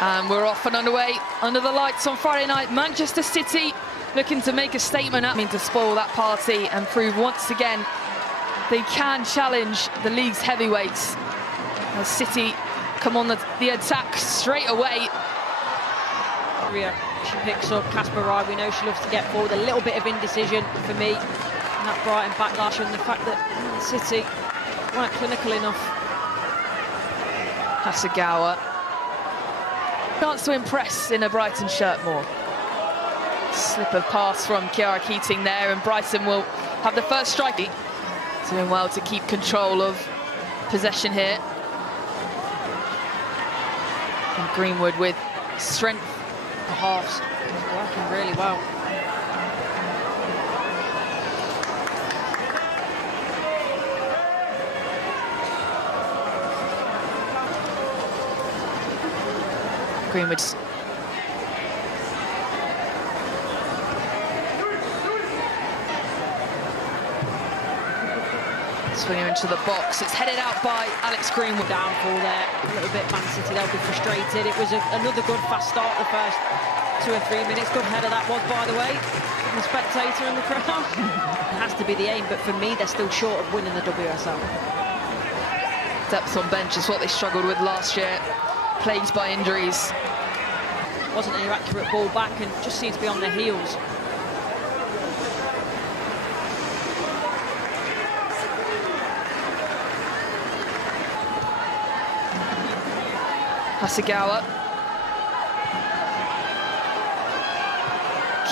And we're off and underway under the lights on Friday night. Manchester City looking to make a statement. I mean, to spoil that party and prove once again they can challenge the league's heavyweights. As City come on the attack straight away. She picks up Casper Rye. We know she loves to get forward. A little bit of indecision for me. And that Brighton backlash and the fact that City weren't clinical enough. Hagawa. Chance to impress in a Brighton shirt more. Slip of pass from Kiara Keating there, and Brighton will have the first strike. Doing well to keep control of possession here. And Greenwood with strength. The halves working really well. Greenwood. Swinging into the box. It's headed out by Alex Greenwood. Downfall there, a little bit. Man City, they'll be frustrated. It was another good fast start the first 2 or 3 minutes. Good header that was, by the way. The spectator in the crowd. It has to be the aim, but for me, they're still short of winning the WSL. Depth on bench is what they struggled with last year. Plagued by injuries. Wasn't an accurate ball back and just seemed to be on their heels. Hagawa.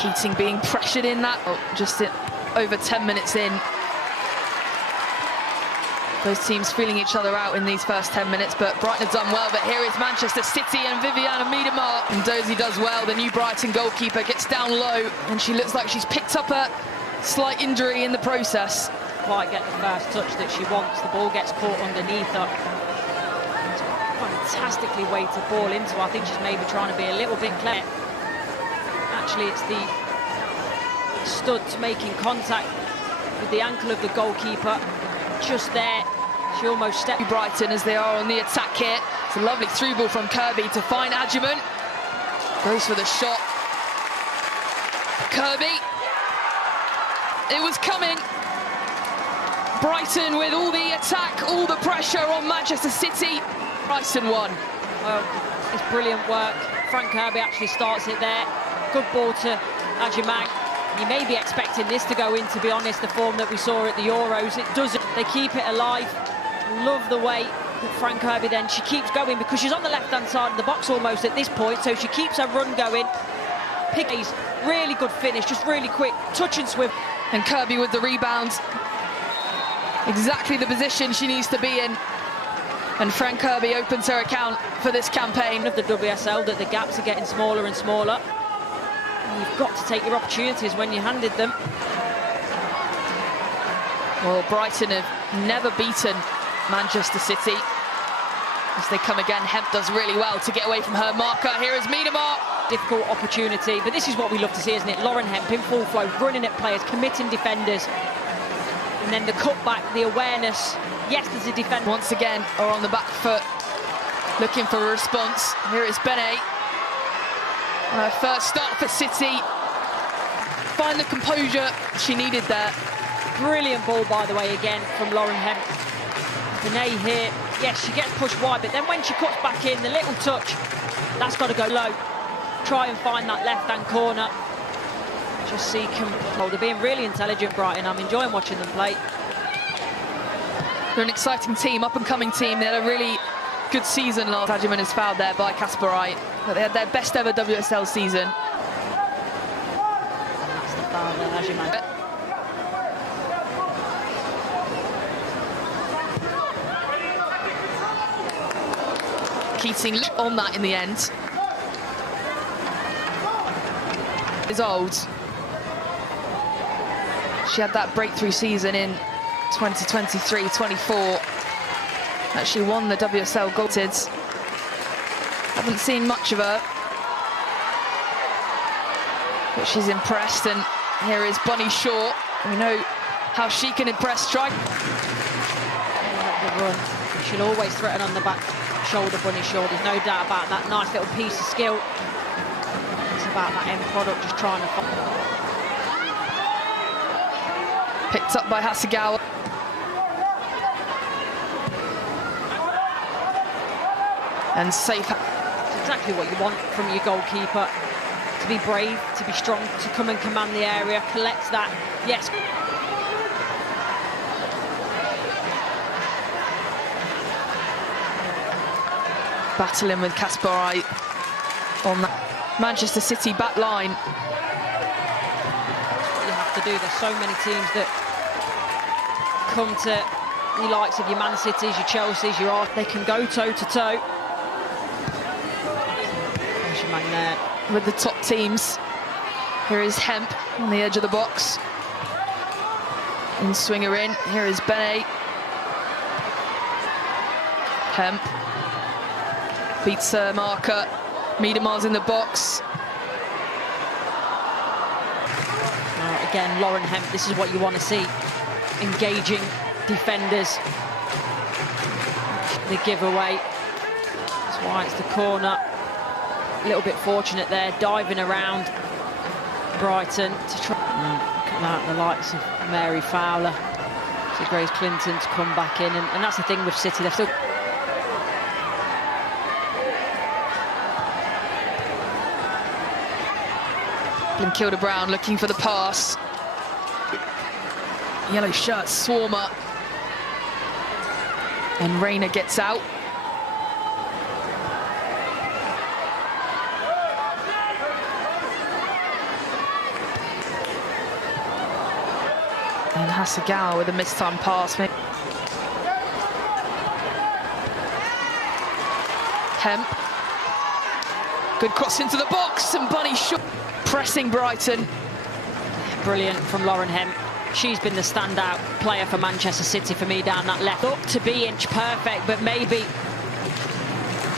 Keating being pressured in that. Over 10 minutes in. Those teams feeling each other out in these first 10 minutes, but Brighton have done well. But here is Manchester City and Viviana Miedema. And Dozy does well. The new Brighton goalkeeper gets down low, and she looks like she's picked up a slight injury in the process. Quite get the first touch that she wants. The ball gets caught underneath her. Fantastically weighted ball into her. I think she's maybe trying to be a little bit clever. Actually, it's the studs making contact with the ankle of the goalkeeper. Just there, she almost stepped. Brighton as they are on the attack here. It's a lovely through ball from Kirby to find Adjuman. Goes for the shot. Kirby. It was coming. Brighton with all the attack, all the pressure on Manchester City. Brighton won. Well, it's brilliant work. Frank Kirby actually starts it there. Good ball to Adjuman. You may be expecting this to go in, to be honest, the form that we saw at the Euros. It doesn't. They keep it alive. Love the way that Frank Kirby then, she keeps going because she's on the left-hand side of the box almost at this point, so she keeps her run going. Piggy's really good finish, just really quick, touch and swim. And Kirby with the rebound. Exactly the position she needs to be in. And Frank Kirby opens her account for this campaign. Of the WSL, that the gaps are getting smaller and smaller. You've got to take your opportunities when you're handed them. Well, Brighton have never beaten Manchester City. As they come again, Hemp does really well to get away from her marker. Here is Miedema. Difficult opportunity, but this is what we love to see, isn't it? Lauren Hemp in full flow, running at players, committing defenders. And then the cutback, the awareness. Yes, there's a defender. Once again, are on the back foot, looking for a response. Here is Benet. Her first start for City. Find the composure she needed there. Brilliant ball, by the way, again, from Lauren Hemp. Benet here, yes, she gets pushed wide, but then when she cuts back in, the little touch, that's got to go low. Try and find that left-hand corner. Just see, they're being really intelligent, Brighton. I'm enjoying watching them play. They're an exciting team, up-and-coming team. They had a really good season last. Adjuman is fouled there by Casper Rye. But they had their best ever WSL season. That's the foul there, Adjuman. Keating on that in the end. Is old. She had that breakthrough season in 2023-24. Actually won the WSL Golded. Haven't seen much of her, but she's impressed. And here is Bunny Shaw. We know how she can impress. Try. The run. She'll always threaten on the back. shoulder, bunny shoulders, no doubt about that. Nice little piece of skill. It's about that end product, just trying to find. Picked up by Hagawa. And safe. It's exactly what you want from your goalkeeper. To be brave, to be strong, to come and command the area, collect that. Yes. Battling with Kasparai on that Manchester City back line. You have to do. There's so many teams that come to the likes of your Man Cities, your Chelseas, your Arsenal. They can go toe to toe. There's your man there. With the top teams. Here is Hemp on the edge of the box. In swinger in. Here is Bene. Hemp beats marker. Miedemar's in the box. Again, Lauren Hemp, this is what you want to see. Engaging defenders. The giveaway. That's why it's the corner. A little bit fortunate there, diving around Brighton to try. Come out the likes of Mary Fowler. To Grace Clinton to come back in, and that's the thing with City. They're still. Kilda Brown looking for the pass. Yellow shirt Swarmer. And Rayner gets out. And Hagawa with a mistime pass. Hemp. Good cross into the box, and Bunny shot. Pressing Brighton. Brilliant from Lauren Hemp. She's been the standout player for Manchester City for me down that left. Up to be inch perfect, but maybe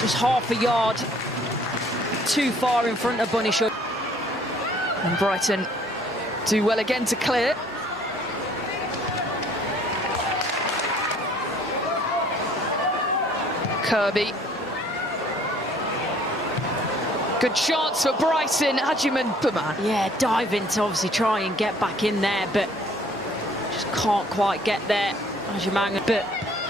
just half a yard too far in front of Bunny Short. And Brighton do well again to clear. Kirby. Good chance for Brighton. Hajiman, yeah, diving to obviously try and get back in there, but just can't quite get there. Hajiman, but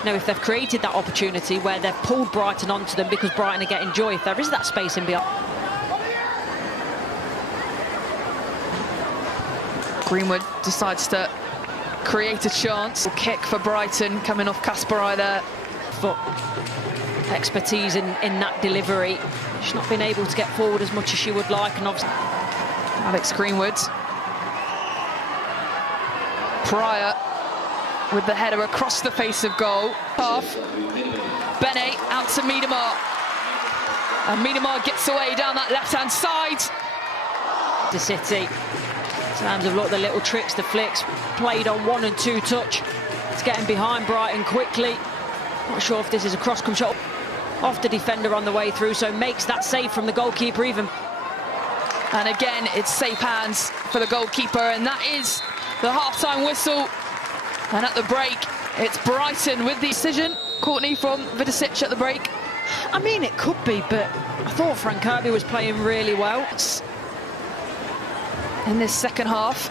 no, if they've created that opportunity where they've pulled Brighton onto them because Brighton are getting joy, if there is that space in behind. Greenwood decides to create a chance. Kick for Brighton coming off Kasparai there. Foot expertise in that delivery. She's not been able to get forward as much as she would like, and obviously Alex Greenwood. Pryor with the header across the face of goal. Half. Bene out to Miedemar. And Miedemar gets away down that left-hand side. The City, in terms of look, the little tricks, the flicks, played on 1 and 2 touch. It's getting behind Brighton quickly. Not sure if this is a cross-control. Off the defender on the way through, so makes that save from the goalkeeper even. And again, it's safe hands for the goalkeeper, and that is the half-time whistle. And at the break, it's Brighton with the decision. Courtney from Vidicic at the break. I mean, it could be, but I thought Frank Kirby was playing really well in this second half.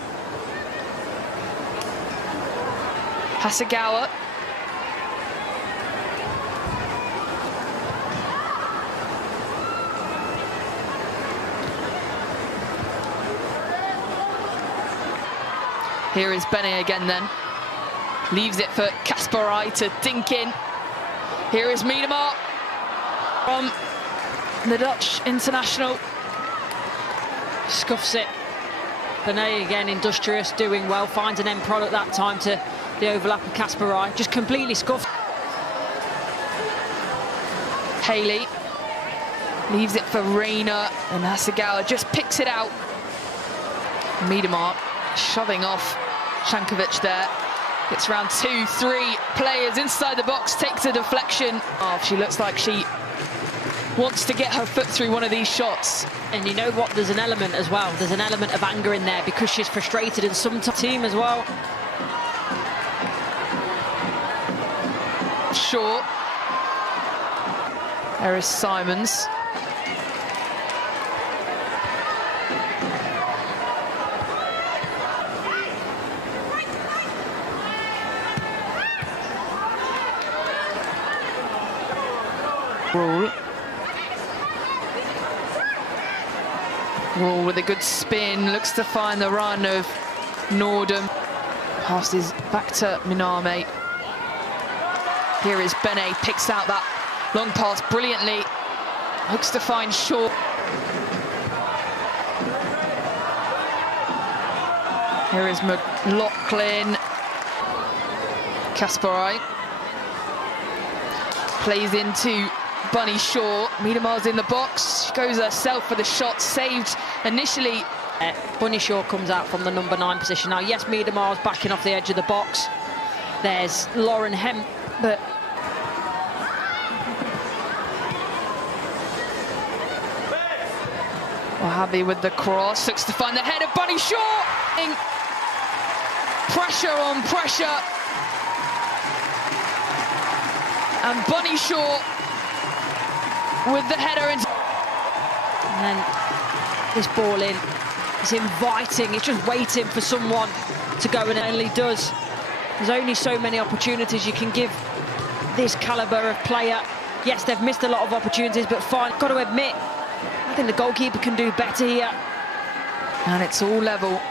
Hagawa. Here is Bene again then. Leaves it for Kasparai to dink in. Here is Miedemar from the Dutch international. Scuffs it. Bene again, industrious, doing well. Finds an end product that time to the overlap of Kasparai. Just completely scuffed. Haley leaves it for Rayner, and Hagawa just picks it out. Miedemar shoving off Shankovic there. Gets around 2-3 players inside the box, takes a deflection. Oh, she looks like she wants to get her foot through one of these shots. And you know what, there's an element as well. There's an element of anger in there because she's frustrated, and some team as well. Short. There is Simons. Rule with a good spin, looks to find the run of Nordum. Passes back to Miname. Here is Bene, picks out that long pass brilliantly. Looks to find Shaw. Here is McLaughlin. Kasparai plays into Bunny Shaw. Miedema's in the box. She goes herself for the shot, saved initially. Bunny Shaw comes out from the number 9 position. Now, yes, Miedema's backing off the edge of the box. There's Lauren Hemp, but Wahabi with the cross, looks to find the head of Bunny Shaw. Pressure on pressure. And Bunny Shaw with the header in. And then this ball in is inviting, it's just waiting for someone to go, and it only does. There's only so many opportunities you can give this calibre of player. Yes, they've missed a lot of opportunities, but fine, got to admit, I think the goalkeeper can do better here. And it's all level.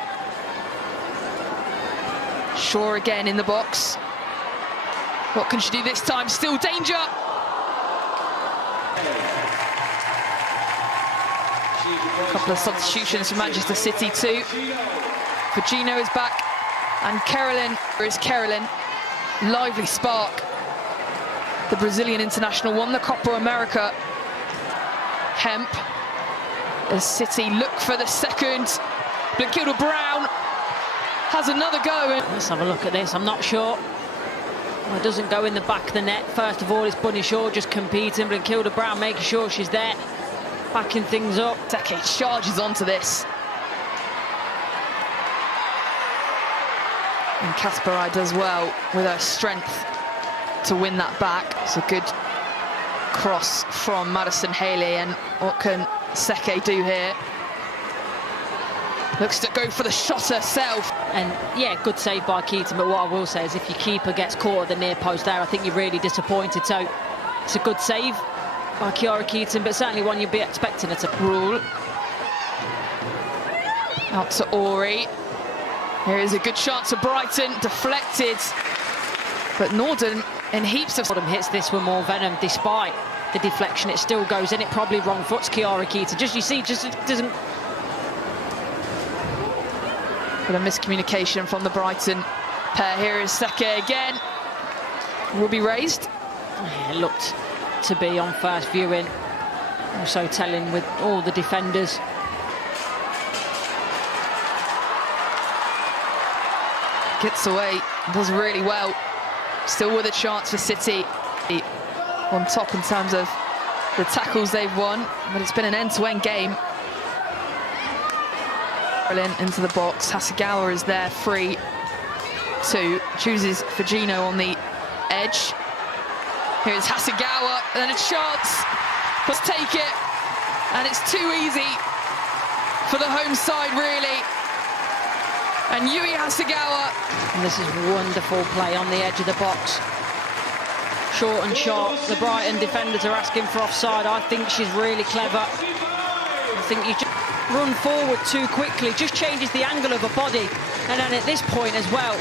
Shaw again in the box. What can she do this time? Still danger. A couple of substitutions for Manchester City too. Virginia is back, and Carolyn is Carolyn. Lively spark. The Brazilian international won the Copa America. Hemp. As City look for the second. Blankilda Brown has another go. Let's have a look at this. I'm not sure. Well, it doesn't go in the back of the net. First of all, it's Bunny Shaw just competing, but Blankilda Brown making sure she's there, backing things up. Teke charges onto this. And Kasparai does well with her strength to win that back. It's a good cross from Madison Haley, and what can Seke do here? Looks to go for the shot herself. And yeah, good save by Keaton, but what I will say is if your keeper gets caught at the near post there, I think you're really disappointed. So it's a good save by Kiara Keaton, but certainly one you'd be expecting it to. Rule. Out to Ori. Here is a good chance for Brighton, deflected. But Norden in heaps of... Norden hits this with more venom despite the deflection. It still goes in, it probably wrong foots Kiara Keaton. Just, you see, just it doesn't... But a miscommunication from the Brighton pair. Here is Seke again. Will be raised. Yeah, it looked to be on first viewing. Also telling with all the defenders. Gets away, does really well. Still with a chance for City. On top in terms of the tackles they've won, but it's been an end-to-end game. Into the box, Hagawa is there, 3-2, chooses Fujino on the edge. Here's Hagawa, and a chance, let's take it, and it's too easy for the home side really. And Yui Hagawa. And this is wonderful play on the edge of the box. Short and sharp, the Brighton defenders are asking for offside. I think she's really clever. I think you just run forward too quickly, just changes the angle of her body, and then at this point as well,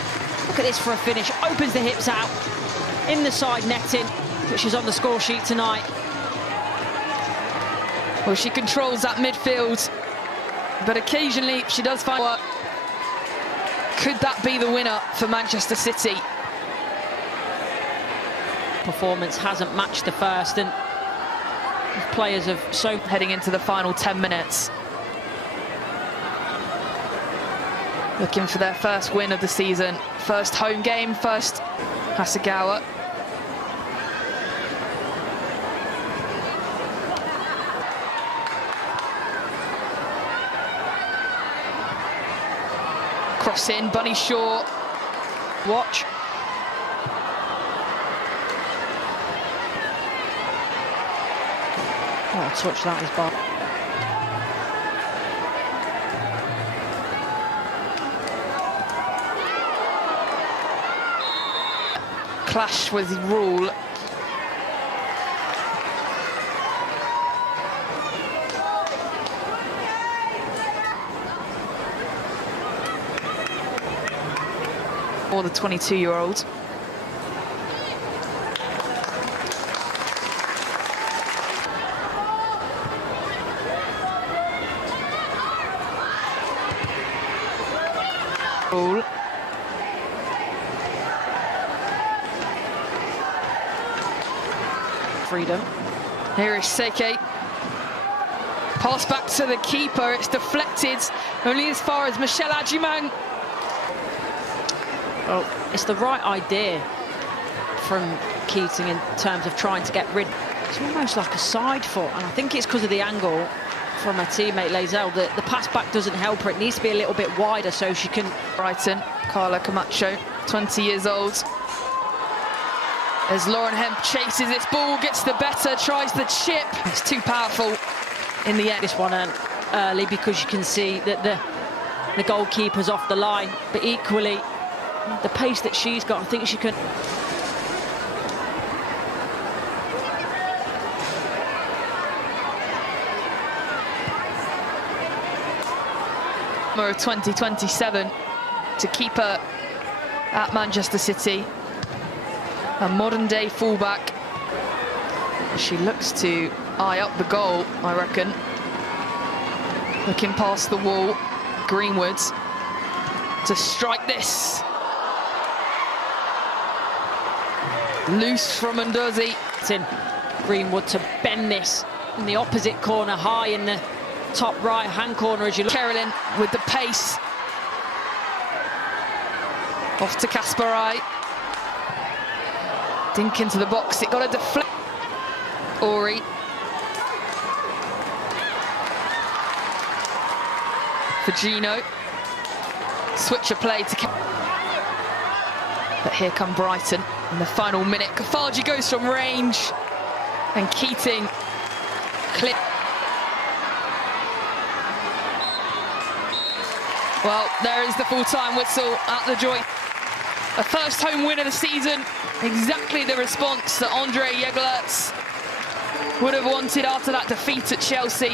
look at this for a finish, opens the hips out in the side netting, which is on the score sheet tonight. Well, she controls that midfield, but occasionally she does find work. Could that be the winner for Manchester City? Performance hasn't matched the first, and players have so heading into the final 10 minutes. Looking for their first win of the season. First home game, first Hagawa. Cross in, Bunny Shaw. Watch. What a touch that is, Bob. Clash with rule. Or the 22-year-old. Rule. Freedom. Here is Seke. Pass back to the keeper. It's deflected only as far as Michelle Adjumang. Well, it's the right idea from Keating in terms of trying to get rid. It's almost like a side foot, and I think it's because of the angle from her teammate Lazelle that the pass back doesn't help her. It needs to be a little bit wider so she can. Brighton, Carla Camacho, 20 years old. As Lauren Hemp chases this ball, gets the better, tries the chip. It's too powerful in the end. This one early because you can see that the goalkeeper's off the line, but equally the pace that she's got, I think she can. Of 2027 to keep her at Manchester City. A modern-day fullback. She looks to eye up the goal, I reckon. Looking past the wall, Greenwood to strike this. Loose from Ndozi. It's in Greenwood to bend this in the opposite corner, high in the top right-hand corner as you look. Carolyn with the pace. Off to Kasparai. Dink into the box, it got a deflect. Ori. For Gino. Switch of play to... But here come Brighton in the final minute. Kafaji goes from range. And Keating clip. Well, there is the full-time whistle at the joint. A first home win of the season. Exactly the response that Andre Yegelertz would have wanted after that defeat at Chelsea.